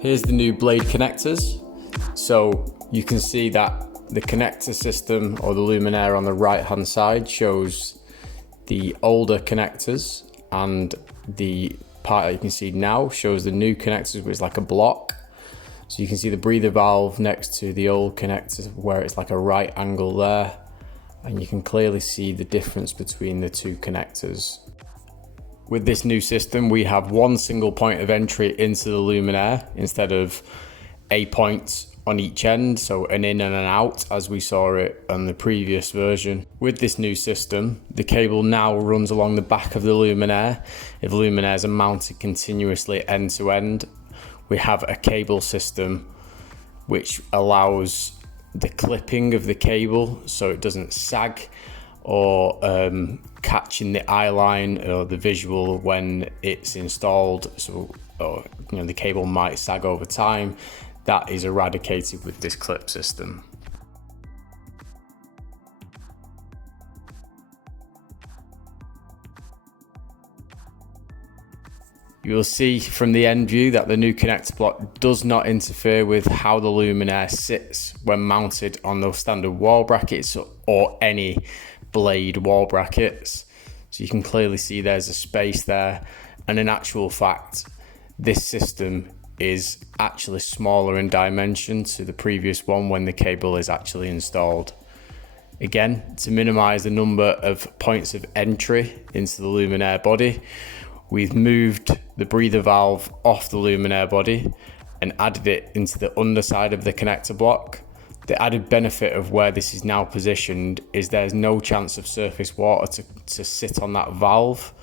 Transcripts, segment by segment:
Here's the new blade connectors. So you can see that the connector system, or the luminaire on the right hand side, shows the older connectors, and the part that you can see now shows the new connectors, which is like a block. So you can see the breather valve next to the old connectors where it's like a right angle there, and you can clearly see the difference between the two connectors. With this new system, we have one single point of entry into the luminaire instead of a point on each end, so an in and an out as we saw it on the previous version. With this new system, the cable now runs along the back of the luminaire. If luminaires are mounted continuously end to end, we have a cable system which allows the clipping of the cable so it doesn't sag or catching the eye line or the visual when it's installed. So the cable might sag over time. That is eradicated with this clip system. You will see from the end view that the new connector block does not interfere with how the luminaire sits when mounted on the standard wall brackets or any blade wall brackets. So you can clearly see there's a space there, and in actual fact this system is actually smaller in dimension to the previous one when the cable is actually installed. Again, to minimize the number of points of entry into the luminaire body, we've moved the breather valve off the luminaire body and added it into the underside of the connector block. The added benefit of where this is now positioned is there's no chance of surface water to sit on that valve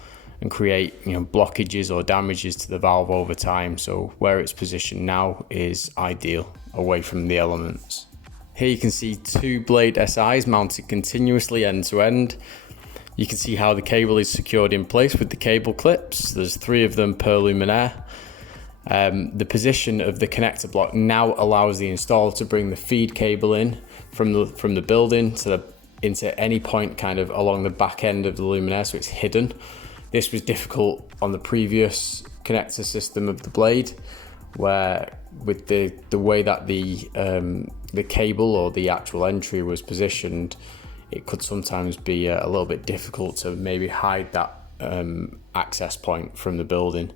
and create blockages or damages to the valve over time. So where it's positioned now is ideal, away from the elements. Here you can see two blade SIs mounted continuously end to end. You can see how the cable is secured in place with the cable clips. There's 3 of them per luminaire. The position of the connector block now allows the installer to bring the feed cable in from the building into any point kind of along the back end of the luminaire, so it's hidden. This was difficult on the previous connector system of the blade, where with the way that the cable or the actual entry was positioned, it could sometimes be a little bit difficult to maybe hide that access point from the building.